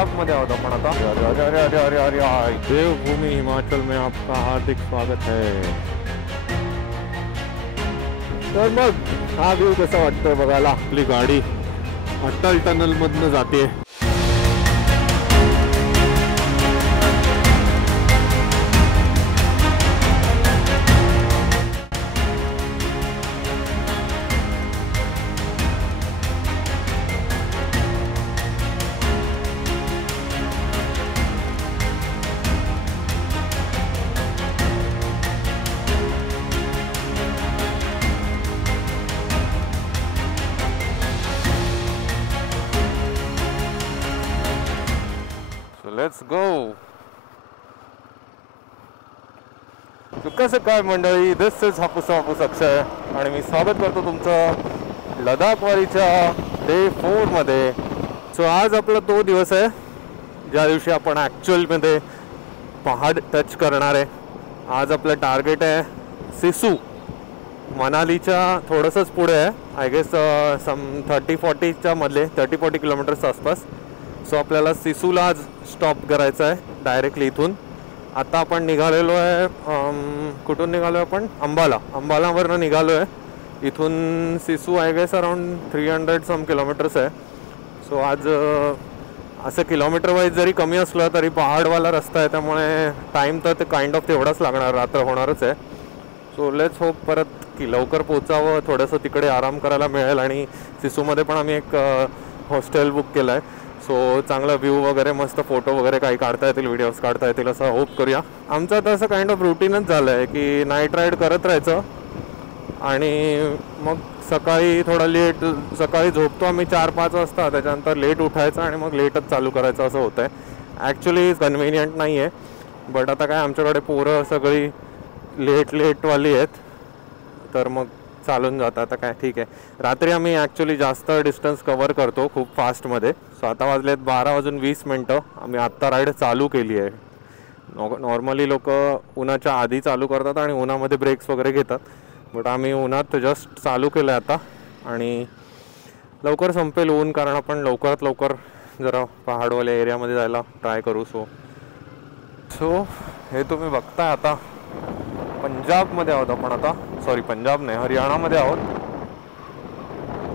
पंजाब मध्ये आहोत आपण आता। अरे अरे अरे अरे अरे अरे अरे देवभूमि हिमाचल में आपका हार्दिक स्वागत है। तर मग हा व्ह्यू कसा वाटतोय बघायला। आपली गाडी अटल टनल मधनं जाते। Let's go. कसं काय मंडळी, दिस इज हापूस अक्षय आणि मी स्वागत करतो तुमचं लडाख वारीच्या डे 4 मध्ये। सो आज आपला तो दिवस आहे ज्या दिवशी आपण ॲक्च्युअलमध्ये पहाड टच करणार आहे। आज आपलं टार्गेट आहे सिसू, मनालीच्या थोडंसंच पुढे आहे, आय गेस सम 30-40च्या मधले 30-40 किलोमीटर्स आसपास। सो आपल्याला सिसूला आज स्टॉप करायचा आहे डायरेक्टली इथून। आता आपण निघालेलो आहे, कुठून निघालो आहे आपण, अंबालावरनं निघालो आहे। इथून सिसू I guess around 300 some kilometres आहे। सो आज असं किलोमीटर वाईज जरी कमी असलं तरी पहाडवाला रस्ता आहे, त्यामुळे टाईम तर ते काइंड ऑफ तेवढाच लागणार, रात्र होणारच आहे। सो लेट्स होप परत की लवकर पोचावं, थोडंसं तिकडे आराम करायला मिळेल। आणि सिसूमध्ये पण आम्ही एक हॉस्टेल बुक केलं आहे, सो चांगला व्ह्यू वगैरे, मस्त फोटो वगैरे काही काढता येतील, व्हिडिओज काढता येतील असं होप करूया। आमचं आता असं काइंड ऑफ रुटीनच झालं आहे की नाईट राईड करत राहायचं आणि मग सकाळी थोडं लेट, सकाळी झोपतो आम्ही 4-5 वाजता, त्याच्यानंतर लेट उठायचं आणि मग लेटच चालू करायचं असं होतं आहे। ॲक्च्युली कन्व्हिनियंट नाही आहे, बट आता काय आमच्याकडे पोरं सगळी लेटवाली आहेत, तर मग चालून जातं। आता काय ठीक आहे। रात्री आम्ही ॲक्च्युली जास्त डिस्टन्स कवर करतो खूप फास्टमध्ये। सो आता वाजलेत 12:20। आम्ही आत्ता राईड चालू केली आहे। नॉर्मली लोक उन्हाच्या आधी चालू करतात आणि उन्हामध्ये ब्रेक्स वगैरे घेतात, बट आम्ही उन्हात जस्ट चालू केलं आहे आता आणि लवकर संपेल ऊन, कारण आपण लवकरात लवकर जरा पहाडवाल्या एरियामध्ये जायला ट्राय करू। सो हे तुम्ही बघताय आता पंजाबमध्ये आहोत आपण आता, सॉरी पंजाब नाही, हरियाणामध्ये आहोत।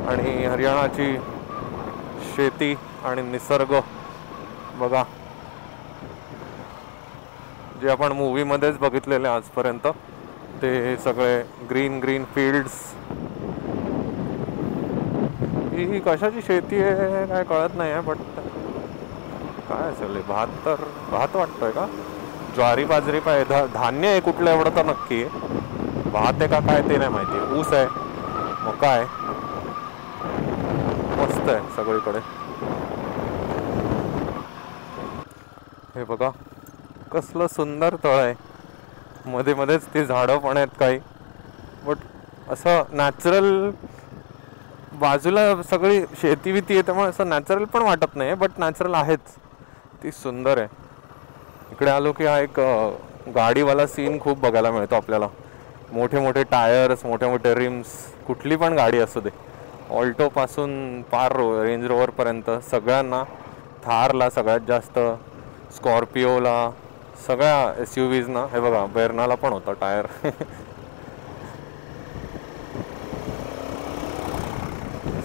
आणि हरियाणाची शेती आणि निसर्ग बघा, जे आपण मूवीमध्येच बघितलेले आजपर्यंत, ते सगळे ग्रीन फील्ड्स। ही कशाची शेती आहे काय कळत नाही आहे, बट काय असेल, भात वाटतोय का, ज्वारी बाजरी पाहिजे, धान्य आहे कुठलं एवढं तर नक्की आहे, भात आहे का काय ते नाही माहिती। ऊस आहे, मका आहे, मस्त आहे सगळीकडे। हे बघा कसलं सुंदर तळ आहे, मध्येच ती झाडं पण आहेत काही, बट असं नॅचरल, बाजूला सगळी शेती विती आहे त्यामुळे असं नॅचरल पण वाटत नाही, बट नॅचरल आहेच, ती सुंदर आहे। इकडे आलो की हा एक गाडीवाला सीन खूप बघायला मिळतो आपल्याला। मोठे टायर्स, मोठे रिम्स, कुठली पण गाडी असू दे, ऑल्टोपासून पार रेंज रोवरपर्यंत सगळ्यांना, थारला सगळ्यात जास्त, स्कॉर्पिओला, सगळ्या SUVजना, हे बघा बेरनाला पण होता टायर।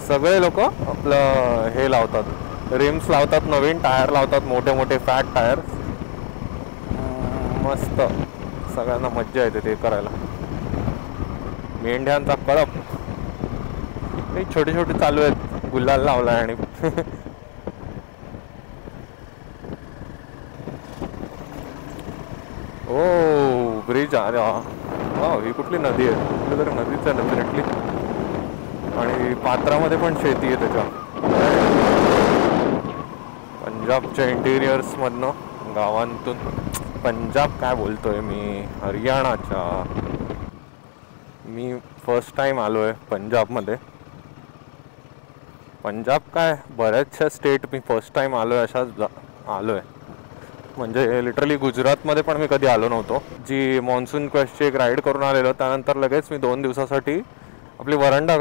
सगळे लोक आपलं हे लावतात, रिम्स लावतात, नवीन टायर लावतात, मोठे फॅट टायर, मस्त सगळ्यांना मज्जा येते ते करायला। मेंढ्यांचा कळप, हे छोटे चालू आहेत, गुलाल लावलाय आणि ओ ब्रिज, अरे वा, ही कुठली नदी आहे, कुठली तरी नदीच आहे डेफिनेटली। आणि पात्रामध्ये पण शेती आहे त्याच्या, पंजाबच्या इंटिरियर्स मधनं, गावांतून, पंजाब काय बोलतोय मी, हरियाणाच्या। मी फर्स्ट टाइम आलो आहे पंजाबमध्ये। पंजाब काय, बऱ्याचशा स्टेट मी फर्स्ट टाइम आलो आहे अशाच आलो आहे, म्हणजे लिटरली गुजरातमध्ये पण मी कधी आलो नव्हतो। जी मॉन्सून क्वेस्टची एक राईड करून आलेलो, त्यानंतर लगेच मी 2 दिवसासाठी आपली वरांडा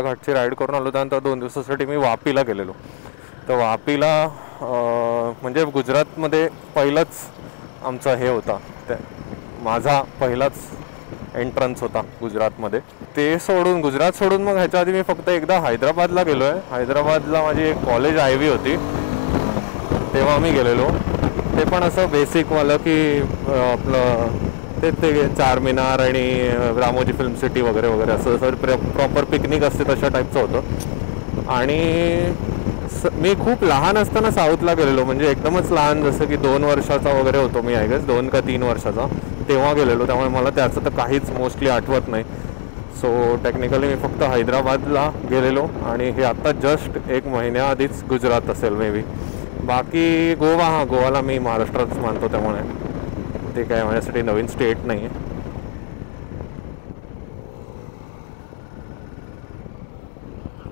घाटची राईड करून आलो, त्यानंतर 2 दिवसासाठी मी वापीला गेलेलो। तर वापीला म्हणजे गुजरातमध्ये पहिलंच आमचं हे होता, ते माझा पहिलाच एंट्रन्स होता गुजरातमध्ये. ते सोडून गुजरात सोडून मग ह्याच्या आधी मी फक्त एकदा हैदराबादला गेलो आहे. हैदराबादला माझी एक कॉलेज आयव्ही होती, तेव्हा मी गेलेलो. ते पण असं बेसिकवालं की आपलं ते चार मिनार आणि रामोजी फिल्म सिटी वगैरे वगैरे असं प्रॉपर पिकनिक असते तशा टाईपचं होतं. आणि मी खूप लहान असताना साऊथला गेलेलो, म्हणजे एकदमच लहान, जसं की 2 वर्षाचा वगैरे होतो मी, आय गेस 2 का 3 वर्षाचा तेव्हा गेलेलो. त्यामुळे मला त्याचं तर काहीच मोस्टली आठवत नाही. सो टेक्निकली मी फक्त हैदराबादला गेलेलो आणि हे आत्ता जस्ट 1 महिन्याआधीच गुजरात असेल मे बी. बाकी गोवा, हां गोवाला मी महाराष्ट्रातच मानतो, त्यामुळे ते काय माझ्यासाठी नवीन स्टेट नाही आहे.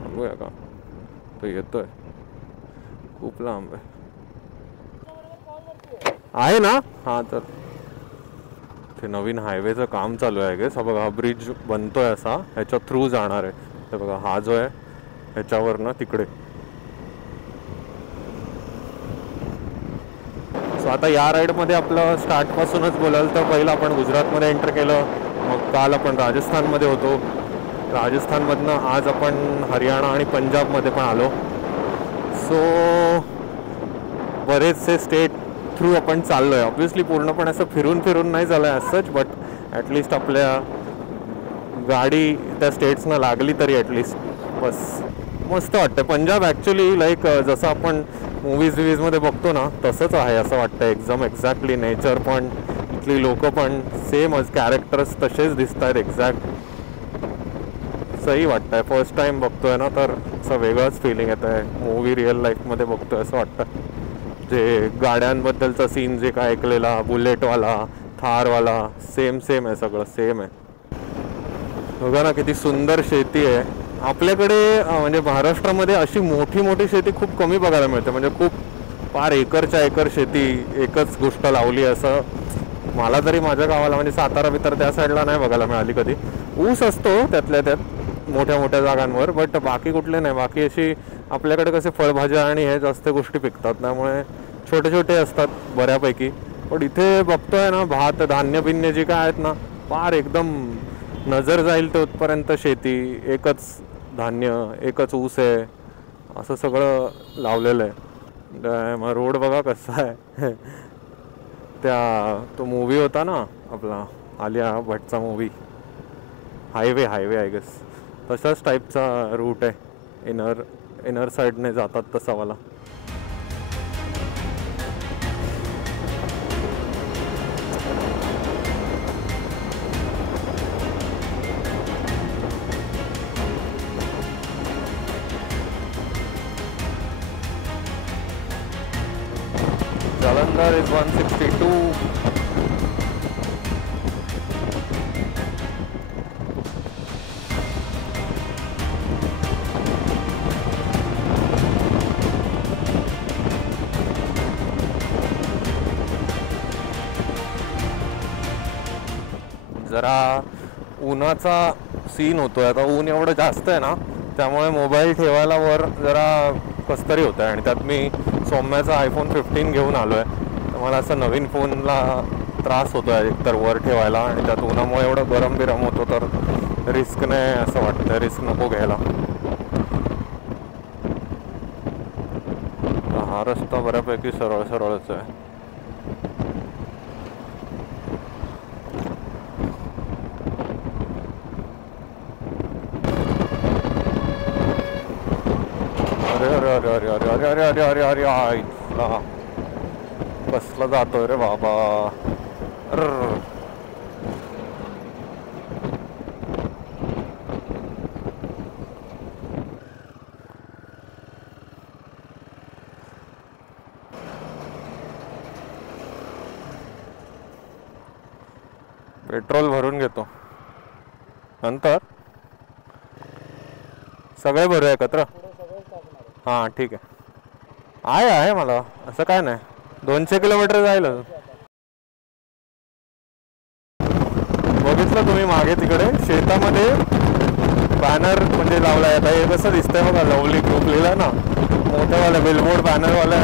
बघूया का तो येतोय, खूप लांब आहे ना. हां तर ते नवीन हायवेचं काम चालू आहे गेस. हा बघा, हा ब्रिज बनतोय असा, ह्याच्या थ्रू जाणार आहे. तर बघा हा जो आहे ह्याच्यावरनं तिकडे. सो आता या राईडमध्ये आपलं स्टार्टपासूनच बोलाल तर पहिलं आपण गुजरातमध्ये एंटर केलं, मग काल आपण राजस्थानमध्ये होतो, राजस्थानमधनं आज आपण हरियाणा आणि पंजाबमध्ये पण आलो. सो बरेचसे स्टेट थ्रू आपण चाललो आहे. ऑब्व्हियसली पूर्णपणे असं फिरून फिरून नाही झालं आहे सच, बट ॲटलिस्ट आपल्या गाडी त्या स्टेट्सनं लागली तरी ॲटलिस्ट बस मस्त वाटतं. पंजाब ॲक्च्युली लाईक जसं आपण मूवीजमध्ये बघतो ना तसंच आहे असं वाटतं एकदम एक्झॅक्टली. नेचर पण, इथली लोकं पण सेमच, कॅरेक्टर्स तसेच दिसत आहेत एक्झॅक्ट. सही वाटतं आहे. फर्स्ट टाईम बघतो आहे ना तर असं वेगळंच फिलिंग येतं आहे. मूवी रिअल लाईफमध्ये बघतो आहे असं वाटतं. जे गाड्यांबद्दलचा सीन जे काय ऐकलेला, बुलेटवाला, थारवाला, सेम आहे, सगळं सेम आहे. बघा ना किती सुंदर शेती आहे आपल्याकडे. म्हणजे महाराष्ट्रामध्ये अशी मोठी मोठी शेती खूप कमी बघायला मिळते. म्हणजे खूप फार एकरच्या एकर शेती एकच गोष्ट लावली असं मला तरी माझ्या गावाला, म्हणजे सातारा बितार त्या साईडला नाही बघायला मिळाली कधी. ऊस असतो त्यातल्या त्यात मोठ्या मोठ्या जागांवर, बट बाकी कुठले नाही. बाकी अशी आपल्याकडे कसे फळभाज्या आणि हे जास्त गोष्टी पिकतात, त्यामुळे छोटे छोटे असतात बऱ्यापैकी. पण इथे बघतोय ना भात धान्य बिन्य जे काय आहेत ना, फार एकदम नजर जाईल तेवढपर्यंत शेती, एकच धान्य, एकच ऊस आहे, असं सगळं लावलेलं आहे. मग रोड बघा कसा आहे. तो मूवी होता ना आपला आलिया भट्टचा मूवी, हायवे आय गेस, तशाच टाईपचा रूट आहे. इनर साईडने जातात तसावाला. Jalandhar is 162. जरा उन्हाचा सीन होतोय आता. ऊन एवढं जास्त आहे ना, त्यामुळे मोबाईल ठेवायला वर जरा कसतरी होतं आहे. आणि त्यात मी सौम्याचा iPhone 15 घेऊन आलो आहे, तर मला असं नवीन फोनला त्रास होतो आहे एकतर वर ठेवायला, आणि त्यात उन्हामुळे एवढं गरम बिरम होतो तर रिस्क नाही असं वाटतं. रिस्क नको घ्यायला. हा रस्ता बऱ्यापैकी सरळच आहे. अरे कसला जातोय रे बाबा. पेट्रोल भरून घेतो नंतर, सगळे भरूया एकत्र. हां ठीक आहे मला असं काय नाही. 200 किलोमीटर जाईल. बघितलं तुम्ही मागे तिकडे शेतामध्ये बॅनर म्हणजे लावला आहे. आता हे कसं दिसतंय बघा, लवली ग्रुप लिहिलं ना, मोठ्यावाल्या बिलबोर्ड बॅनरवाल्या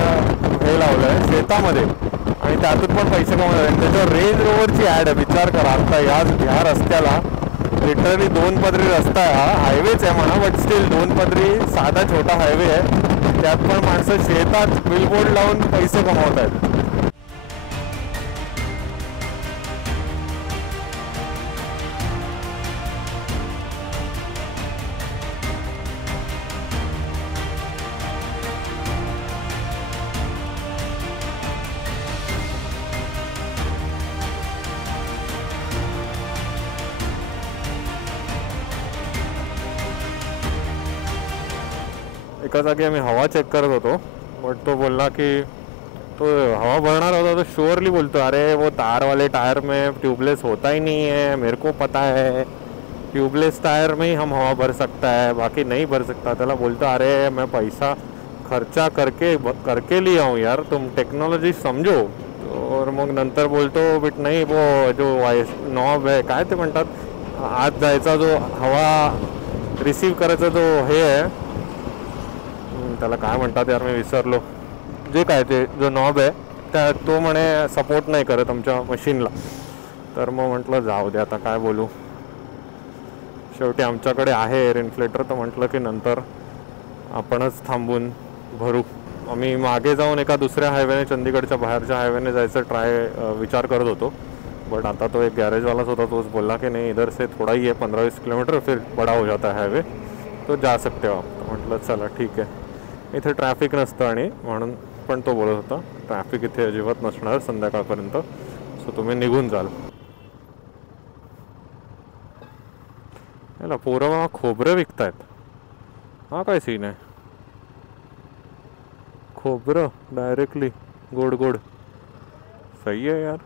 हे लावलं आहे शेतामध्ये आणि त्यातून पण पैसे कमवत आहेत. त्याच्यावर रेंज रोवरची ॲड आहे. विचार करा, आता ह्या रस्त्याला लिटरली 2 पदरी रस्ता आहे. हा हायवेच आहे म्हणा, बट स्टील 2 पदरी साधा छोटा हायवे आहे. त्यात पण माणसं शेतात बिलबोर्ड लावून पैसे कमवत आहेत. एका जागी आम्ही हवा चेक करत होतो, बट तो बोलला की तो हवा भरणार होता तो श्योरली बोलतो, अरे वो तार वाले टायर में ट्यूबलेस होता ही नहीं है, मेरे को पता है, ट्यूबलेस टायर में ही हम हवा भर सकता है, बाकी नहीं भर सकता. त्याला बोलतो, अरे मैं पैसा खर्चा करके लिया हूँ यार, तुम टेक्नॉलॉजी समझो. और मग नंतर बोलतो, बट नाही वो जो नॉब आहे काय ते म्हणतात आत जायचा जो हवा रिसीव करायचा जो हे आहे त्याला काय म्हणतात यार मी विसरलो, जे काय ते जो नॉब आहे त्या तो म्हणे सपोर्ट नाही करत आमच्या मशीनला. तर मग म्हटलं जाऊ दे आता काय बोलू, शेवटी आमच्याकडे आहे एअर इन्फ्लेटर, तर म्हटलं की नंतर आपणच थांबून भरू. आम्ही मागे जाऊन एका दुसऱ्या हायवेने चंदीगडच्या बाहेरच्या हायवेने जायचं विचार करत होतो, बट आता तो एक गॅरेजवालाच होता, तोच बोलला की नाही इधर से थोड़ा ही है 15-20 किलोमीटर, फिर बड़ा हो जाता है हायवे, तो जा सकते हो आप. म्हटलं चला ठीक आहे. इथे ट्रॅफिक नसतं आणि म्हणून पण तो बोलत होता ट्रॅफिक इथे अजिबात नसणार संध्याकाळपर्यंत, सो तुम्ही निघून जाल. याला पोरं खोबरं विकतायत, हा काय सीन आहे, खोबरं डायरेक्टली गोड गोड, सही आहे यार.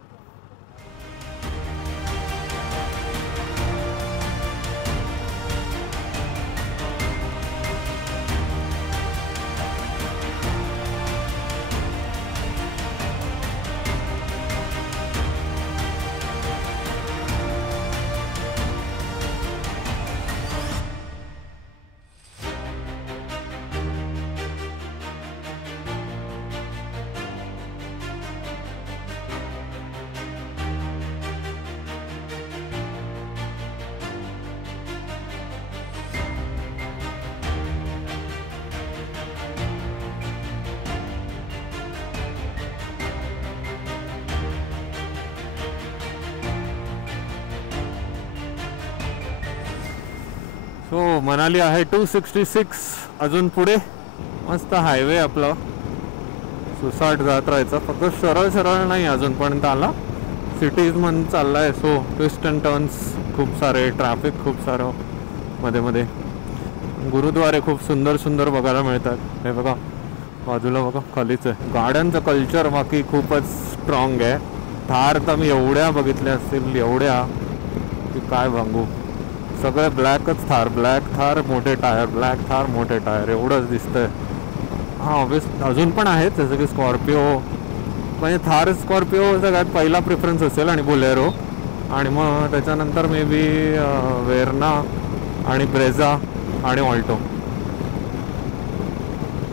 सो मनाली आहे 266, अजून पुढे मस्त हायवे आपला सुसाट जात राहायचा, फक्त सरळ सरळ नाही अजूनपर्यंत आला, सिटीजमधून चालला आहे. सो ट्विस्ट अँड टर्न्स खूप सारे, ट्रॅफिक खूप सारं मध्ये मध्ये, गुरुद्वारे खूप सुंदर सुंदर बघायला मिळतात. हे बघा बाजूला बघा खालीच आहे. गाड्यांचं कल्चर बाकी खूपच स्ट्रॉंग आहे. थार तर मी एवढ्या बघितल्या असतील, एवढ्या की काय सांगू, सगळे ब्लॅकच थार, ब्लॅक थार मोठे टायर, ब्लॅक थार मोठे टायर, एवढंच दिसतंय. हां ऑब्वियस अजून पण आहेत जसं की स्कॉर्पिओ, म्हणजे थार स्कॉर्पिओ सगळ्यात पहिला प्रिफरन्स असेल आणि बोलेरो, आणि मग त्याच्यानंतर मे बी वेर्ना आणि ब्रेझा आणि ऑल्टो.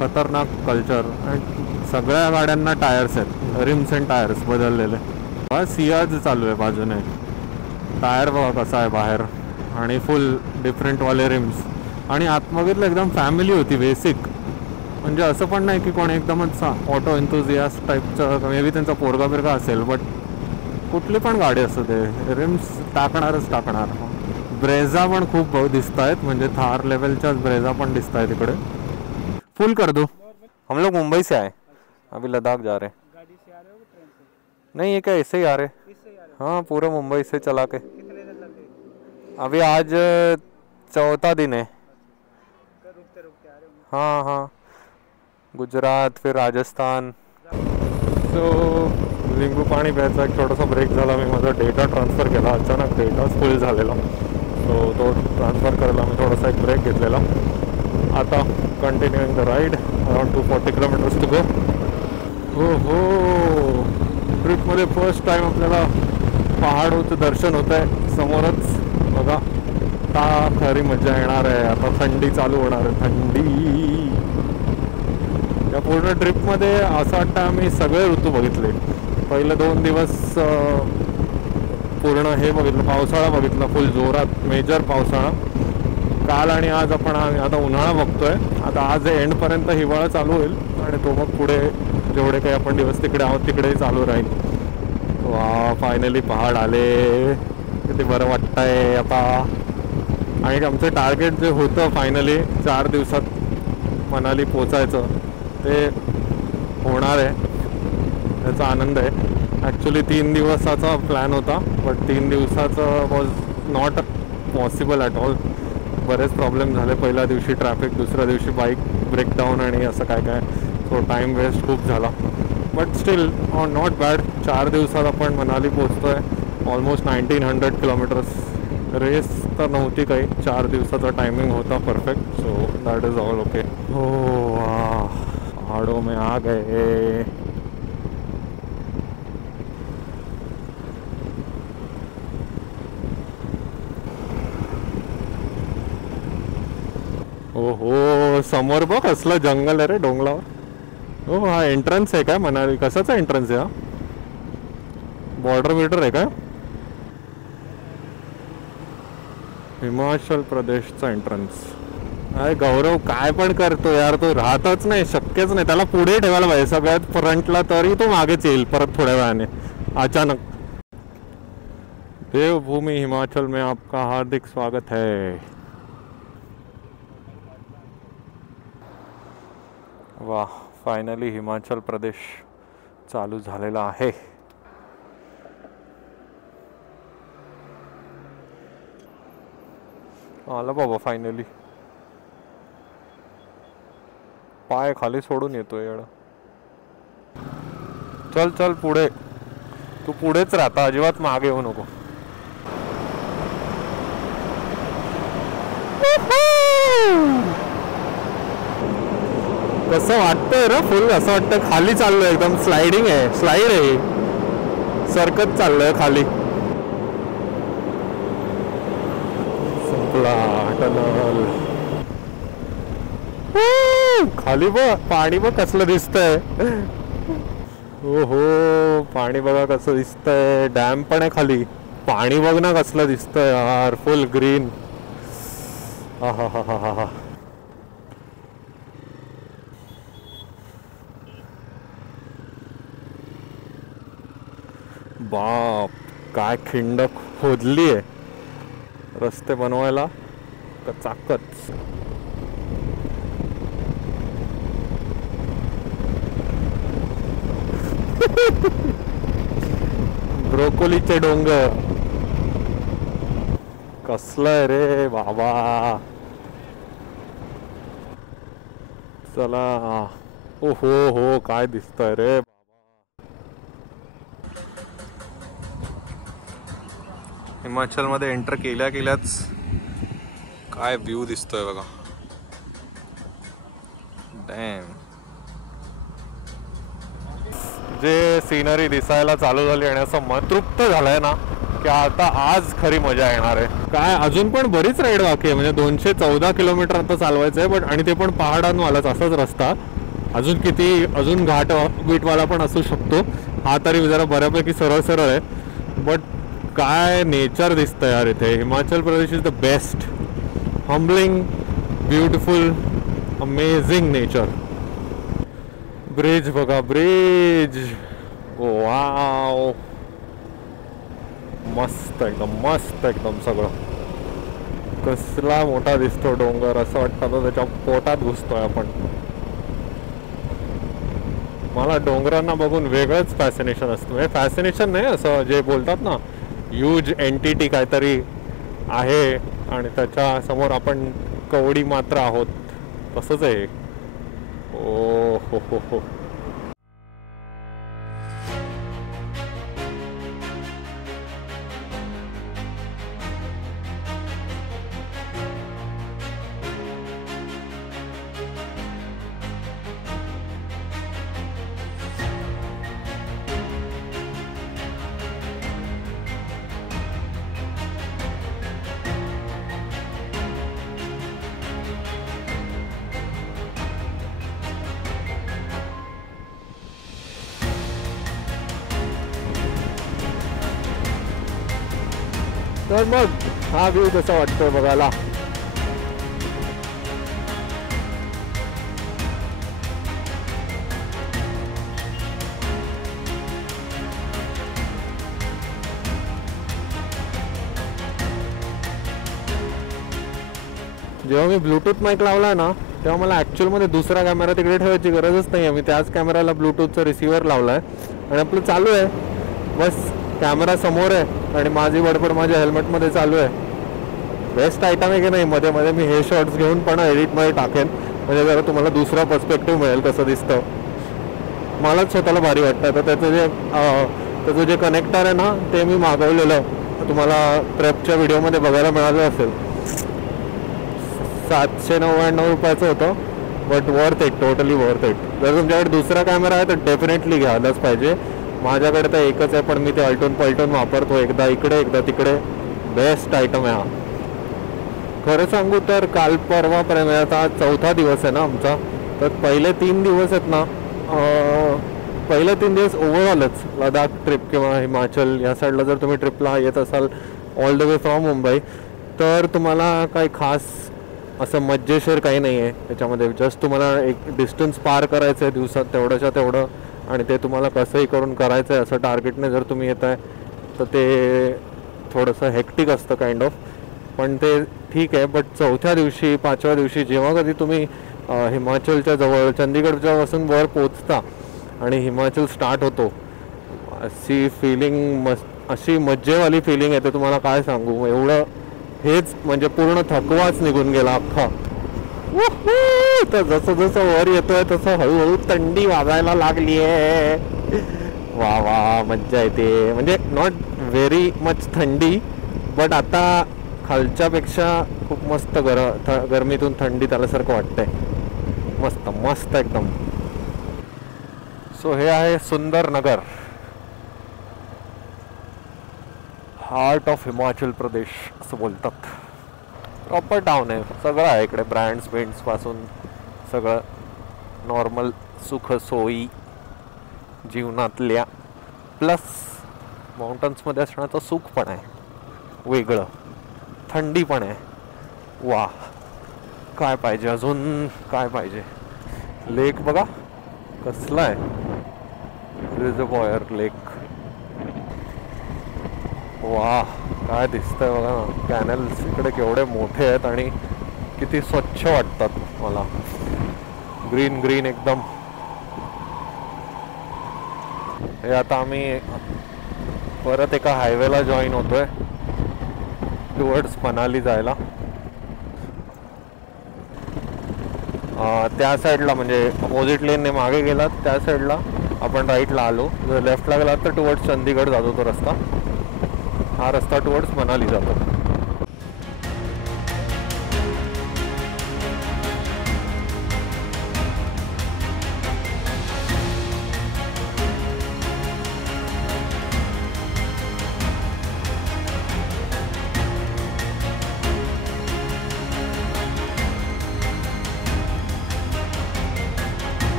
खतरनाक कल्चर, आणि सगळ्या गाड्यांना टायर्स आहेत, रिम्स अँड टायर्स बदललेले. सियाज चालू आहे बाजूने, टायर बघा कसा आहे बाहेर, आणि फुल डिफरंटवाले रिम्स, आणि आतमधील एकदम फॅमिली होती बेसिक, म्हणजे असं पण नाही की कोणी एकदमच ऑटो एन्थुझियास्ट टाईपचं, मे बी त्यांचा पोरगा बिरगा असेल, बट कुठली पण गाडी असू दे रिम्स टाकणारच टाकणार. ब्रेझा पण खूप दिसत आहेत, म्हणजे थार लेवलच्याच ब्रेझा पण दिसत आहेत इकडे. फुल कर दो. हम लोग मुंबई से आए, अभी लद्दाख जा रहे हैं. गाड़ी से आ रहे हो ट्रेन से? नहीं ये क्या ऐसे ही आ रहे. हाँ पूरा मुंबई से चला के. अभी आज 4था दिन है. हाँ हाँ, गुजरात फिर राजस्थान. सो लिंबू पाणी प्यायचा एक छोटासा ब्रेक झाला. मी माझा डेटा ट्रान्सफर केला, अचानक डेटा फुल झालेला, सो तो ट्रान्सफर करायला मी थोडासा एक ब्रेक घेतलेला. आता continuing the ride, around 240 kilometres to go. हो हो, ट्रिपमध्ये फर्स्ट टाईम आपल्याला पहाडोचं दर्शन होत आहे समोरच. बघा आता खरी मजा येणार आहे. आता थंडी चालू होणार आहे. थंडी या पूर्ण ट्रिपमध्ये असं वाटतं आम्ही सगळे ऋतू बघितले. पहिले 2 दिवस पूर्ण हे बघितलं, पावसाळा बघितला फुल जोरात, मेजर पावसाळा. काल आणि आज आपण आता उन्हाळा बघतोय. आता आज एंडपर्यंत हिवाळा चालू होईल आणि तो मग पुढे जेवढे काही आपण दिवस तिकडे आहोत तिकडेही चालू राहील. वा, फायनली पहाड आले. किती बरं वाटतंय आता. आणि आमचं टार्गेट जे होतं फायनली 4 दिवसात मनाली पोचायचं ते होणार आहे. त्याचा आनंद आहे. ॲक्च्युली 3 दिवसाचा प्लॅन होता, बट 3 दिवसाचं was not possible at all. बरेच प्रॉब्लेम झाले. पहिल्या दिवशी ट्रॅफिक, दुसऱ्या दिवशी बाईक ब्रेकडाऊन आणि असं काय काय. सो टाईम वेस्ट खूप झाला. But still not bad. 4 दिवसात आपण मनाली पोचतो आहे. Almost 1900 kilometres. रेस तर नव्हती काही. 4 दिवसाचा टायमिंग होता perfect. So that is all okay. हो, पहाड़ों में आ गए. ओहो, समोर बघ असलं जंगल आहे रे डोंगरावर. हो, हा एंट्रन्स आहे काय मनाली? कसाचा एंट्रन्स आहे हा? बॉर्डर बिर्डर आहे का? हिमाचल प्रदेशचा एंट्रन्स. अरे गौरव काय पण करतो यार. तो राहतच नाही, शक्यच नाही. त्याला पुढे ठेवायला पाहिजे सगळ्यात फ्रंटला, तरी तो मागेच येईल परत थोड्या वेळाने अचानक. देवभूमि हिमाचल में आपका हार्दिक स्वागत है. वाह, फायनली हिमाचल प्रदेश चालू झालेला आहे. आला बाबा फायनली. पाय खाली सोडून येतोय येडा. चल चल पुढे. तू पुढेच राहता, अजिबात मागे येऊ नको. कसं वाटतंय रे फुल. असं वाटतं खाली चाललोय एकदम. स्लाइडिंग आहे, स्लाइड आहे, सरकत चाललोय खाली. संपला टनल. खाली बघ पाणी, बघ कसलं दिसतंय. हो हो, पाणी बघा कसं दिसतंय. डॅम पण आहे खाली. पाणी बघ ना कसलं दिसतंय यार, फुल ग्रीन. हा हा हा हा हा. बाप, काय खिंड खोदली आहे रस्ते बनवायला. कचाकच. ब्रोकोलीचे डोंगर. कसलंय रे बाबा. चला. ओ हो हो, काय दिसतंय रे. हिमाचल मध्ये एंटर केल्या केल्याच काय व्ह्यू दिसतोय बघा. डॅम. जे सीनरी दिसायला चालू झाली आणि असं मन तृप्त झालंय ना की आता आज खरी मजा येणार आहे. काय अजून पण बरीच राईड बाकी आहे. म्हणजे 214 किलोमीटर आता चालवायचं आहे. बट आणि ते पण पहाडांवालाच असाच रस्ता. अजून किती, अजून घाट बीटवाला पण असू शकतो. हा तरी जरा बऱ्यापैकी सरळ सरळ आहे. बट काय नेचर दिसतं यार इथे. Himachal Pradesh is the best. Humbling, beautiful, amazing nature. Bridge बघा, ब्रिज. वाव, मस्त एकदम, मस्त एकदम सगळं. कसला मोठा दिसतो डोंगर. असं वाटतं त्याच्या पोटात घुसतोय आपण. मला डोंगरांना बघून वेगळंच फॅसिनेशन असतं. म्हणजे फॅसिनेशन नाही, असं जे बोलतात ना ह्यूज एंटिटी काहीतरी आहे आणि त्याच्या समोर आपण कवडी मात्र आहोत, तसंच आहे. ओ हो हो हो. तर मग हा व्ह्यू कसा वाटतोय बघायला. जेव्हा मी ब्लूटूथ माईक लावला ना तेव्हा मला ॲक्च्युअलमध्ये दुसरा कॅमेरा तिकडे ठेवायची गरजच नाही आहे. मी त्याच कॅमेराला ब्लूटूथचा रिसिव्हर लावला आहे आणि आपलं चालू आहे. बस कॅमेरा समोर आहे आणि माझी बडबड माझ्या हेल्मेटमध्ये चालू आहे. बेस्ट आयटम आहे की नाही. मध्ये मध्ये मी हे शॉर्ट्स घेऊन पण एडिटमध्ये टाकेन म्हणजे जरा तुम्हाला दुसरा पर्स्पेक्टिव्ह मिळेल कसं दिसतं. मलाच स्वतःला भारी वाटतं. तर त्याचं जे कनेक्टर आहे ना ते मी मागवलेलं तुम्हाला प्रेपच्या व्हिडिओमध्ये बघायला मिळालं असेल. 799 रुपयाचं होतं but worth it, totally worth it. जर तुमच्याकडे दुसरा कॅमेरा आहे तर डेफिनेटली घ्यायलाच पाहिजे. माझ्याकडे तर एकच आहे पण मी ते अल्टून पलटून वापरतो, एकदा इकडे एकदा तिकडे. बेस्ट आयटम आहे हा. खरं सांगू तर काल परवापर्यंत आता 4था दिवस आहे ना आमचा. तर पहिले 3 दिवस आहेत ना, पहिले 3 दिवस ओव्हरऑलच लडाख ट्रिप किंवा हिमाचल या साईडला जर तुम्ही ट्रिपला येत असाल all the way from Mumbai तर तुम्हाला काही खास असं मज्जेशीर काही नाही आहे त्याच्यामध्ये. जस्ट तुम्हाला एक डिस्टन्स पार करायचं आहे दिवसात तेवढ्याच्या तेवढं आणि ते तुम्हाला कसंही करून करायचं आहे असं टार्गेटने जर तुम्ही येत आहे तर ते थोडंसं हेक्टिक असतं काइंड ऑफ. पण ते ठीक आहे. बट 4थ्या दिवशी 5व्या दिवशी जेव्हा कधी तुम्ही हिमाचलच्या जवळ चंदीगडच्या पासून वर पोचता आणि हिमाचल स्टार्ट होतो अशी फिलिंग अशी मज्जेवाली फिलिंग येते तुम्हाला काय सांगू. एवढं हेच म्हणजे पूर्ण थकवाच निघून गेला अख्खा. तर जसं जसं वर येतोय तसं हळूहळू थंडी वाजायला लागली आहे. वा वा मज्जा येते. म्हणजे नॉट व्हेरी मच थंडी बट आता खालच्यापेक्षा खूप मस्त गरमीतून थंडीत आल्यासारखं वाटतंय. मस्त मस्त एकदम. सो हे आहे सुंदर नगर, हार्ट ऑफ हिमाचल प्रदेश असं बोलतात. प्रॉपर टाउन आहे, सगळं आहे इकडे. ब्रँड्स पासून सगळं नॉर्मल सुख सोयी जीवनातल्या प्लस माउंटन्समध्ये असण्याचं सुख पण आहे वेगळं, थंडी पण आहे. वा काय पाहिजे अजून, काय पाहिजे. लेक बघा कसला आहे, रिझर्वॉयर लेक. वा काय दिसतंय बघा ना. कॅनल्स इकडे केवढे मोठे आहेत आणि किती स्वच्छ वाटतात मला. ग्रीन ग्रीन एकदम. हे आता आम्ही परत एका हायवेला जॉईन होतोय टुवर्ड्स मनाली जायला. त्या साईडला म्हणजे अपोजिट लेनने मागे गेलात त्या साईडला आपण राईटला आलो. जर लेफ्टला गेलात तर टुवर्ड्स चंदीगड जातो तो रस्ता. हा रस्ता टुवर्ड्स मनाली जातो.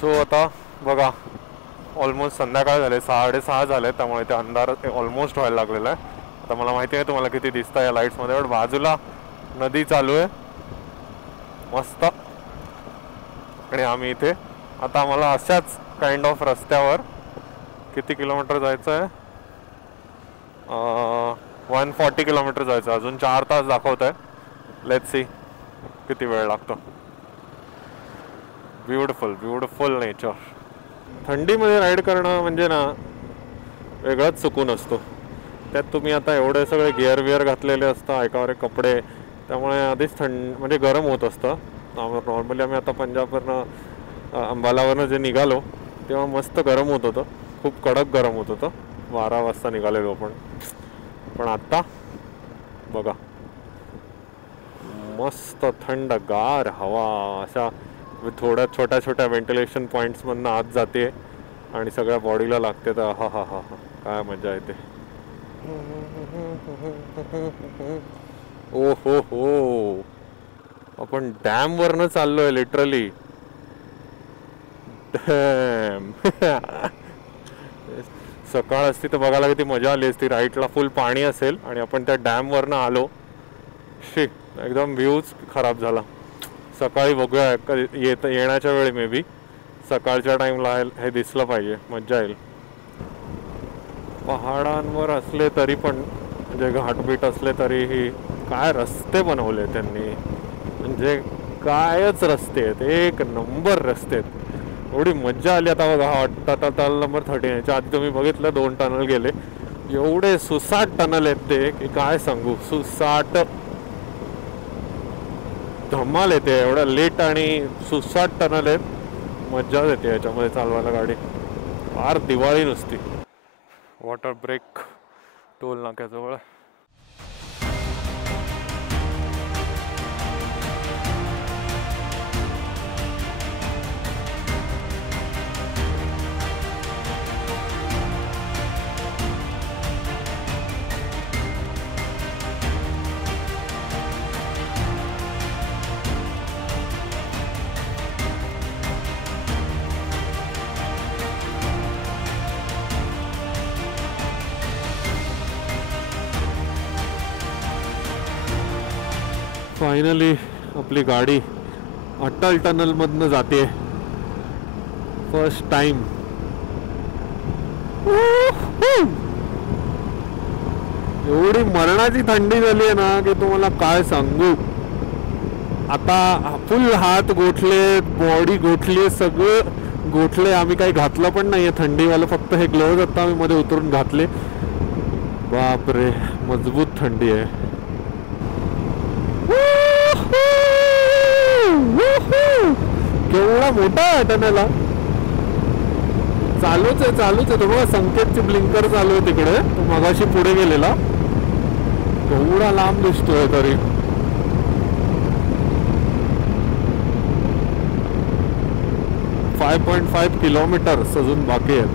सो आता बघा ऑलमोस्ट संध्याकाळ झाले, 6:30 झाले. त्यामुळे ते अंधार ऑलमोस्ट व्हायला लागलेला आहे. आता मला माहिती आहे तुम्हाला किती दिसतं या लाईट्समध्ये. पण बाजूला नदी चालू आहे मस्त. आणि आम्ही इथे आता आम्हाला अशाच काइंड ऑफ रस्त्यावर किती किलोमीटर जायचं आहे, 140 किलोमीटर जायचं. अजून 4 तास दाखवत आहे. लेट्स सी किती वेळ लागतो. Beautiful beautiful nature. थंडीमध्ये राईड करणं म्हणजे ना वेगळाच सुकून असतो. त्यात तुम्ही आता एवढे सगळे गिअर घातलेले असतात, एकावर एक कपडे, त्यामुळे आधीच म्हणजे गरम होत असतं. नॉर्मली आम्ही आता पंजाबवरनं अंबालावरनं जे निघालो तेव्हा मस्त गरम होत होतं, खूप कडक गरम होत होतं. 12 वाजता निघालेलो पण आत्ता बघा मस्त थंडगार हवा अशा थोड्या छोट्या छोट्या व्हेंटिलेशन पॉईंट्समधनं आत जाते आणि सगळ्या बॉडीला लागते. तर हा हा हा हा काय मजा येते. ओ हो, आपण डॅम वरनं चाललोय लिटरली. सकाळ असती तर बघायला किती मजा आली असती. राईटला फुल पाणी असेल आणि आपण त्या डॅम वरनं आलो. शी, एकदम व्ह्यूज खराब झाला. सकाळी बघूया येण्याच्या वेळी मे बी सकाळच्या टाइमला हे दिसलं पाहिजे, मज्जा येईल. पहाडांवर असले तरी पण म्हणजे घाटबीट असले तरीही काय रस्ते बनवले त्यांनी, म्हणजे कायच रस्ते आहेत, एक नंबर रस्ते आहेत. एवढी मज्जा आली. आता बघा हा टनल नंबर 13 याच्या आधी तुम्ही बघितलं 2 टनल गेले. एवढे सुसाट टनल आहेत ते की काय सांगू. सुसाट धमाल येते. एवढं लेट आणि सुसाट टनल आहेत. मज्जा येते याच्यामध्ये चालवायला गाडी. फार दिवाळी नुसती. वॉटर ब्रेक टोल नाक्याजवळ. फायनली आपली गाडी अटल टनल मधनं जाते फर्स्ट टाइम. एवढी मरणाची थंडी झाली आहे ना की तुम्हाला काय सांगू. आता फुल हात गोठले, बॉडी गोठली, सगळं गोठले. आम्ही काही घातलं पण नाहीये थंडीवालं, फक्त हे ग्लोव्ज आता आम्ही मध्ये उतरून घातले. बापरे, मजबूत थंडी आहे. केवढा मोठा आहे टनेल. चालूच आहे तुम्हाला संकेतचे ब्लिंकर चालू आहे तिकडे. तो मगाशी पुढे गेलेला, केवढा लांब दिसतोय तरी. .5 किलोमीटर अजून बाकी आहेत.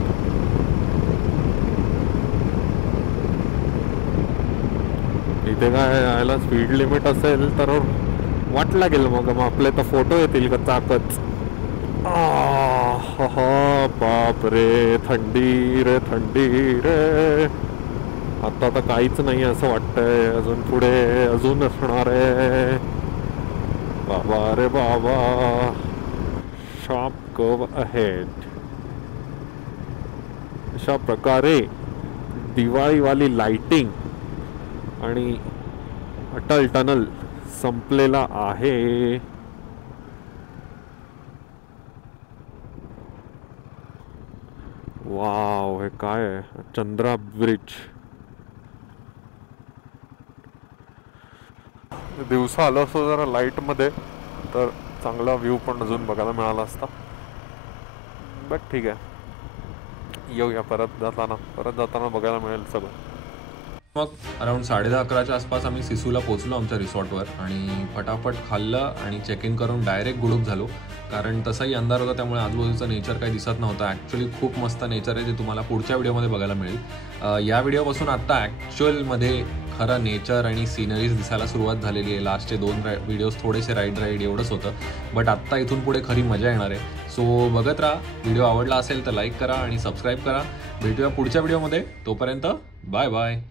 इथे काय यायला स्पीड लिमिट असेल तर वाट लागेल. मग आपले तर फोटो येतील का चाकच. बाप रे, थंडी रे. आता तर काहीच नाही असं वाटतंय. अजून पुढे अजून असणार आहे. बाबा रे बाबा. Sharp curve ahead. अशा प्रकारे दिवाळीवाली लाइटिंग आणि अटल टनल संपलेला आहे. वाव, हे काय आहे? चंद्रा ब्रिज. दिवसा आलो असतो जरा लाईट मध्ये तर चांगला व्ह्यू पण अजून बघायला मिळाला असता. बट ठीक आहे, येऊया परत जाताना बघायला मिळेल सगळं. मग अराउंड 10:30च्या आसपास आम्ही सिसूला पोचलो आमच्या रिसॉर्टवर आणि फटाफट खाल्लं आणि चेक इन करून डायरेक्ट गुडूप झालो. कारण तसाही अंधार होता, त्यामुळे आजूबाजूचं नेचर काही दिसत नव्हतं. ॲक्च्युली खूप मस्त नेचर आहे, जे तुम्हाला पुढच्या व्हिडिओमध्ये बघायला मिळेल. या व्हिडिओपासून आत्ता ॲक्च्युअलमध्ये खरं नेचर आणि सिनरीज दिसायला सुरुवात झालेली आहे. लास्टचे 2 व्हिडिओज थोडेसे राईड एवढंच होतं, बट आत्ता इथून पुढे खरी मजा येणार आहे. सो बघत राहा. व्हिडिओ आवडला असेल तर लाईक करा आणि सबस्क्राईब करा. भेटूया पुढच्या व्हिडिओमध्ये. तोपर्यंत बाय बाय.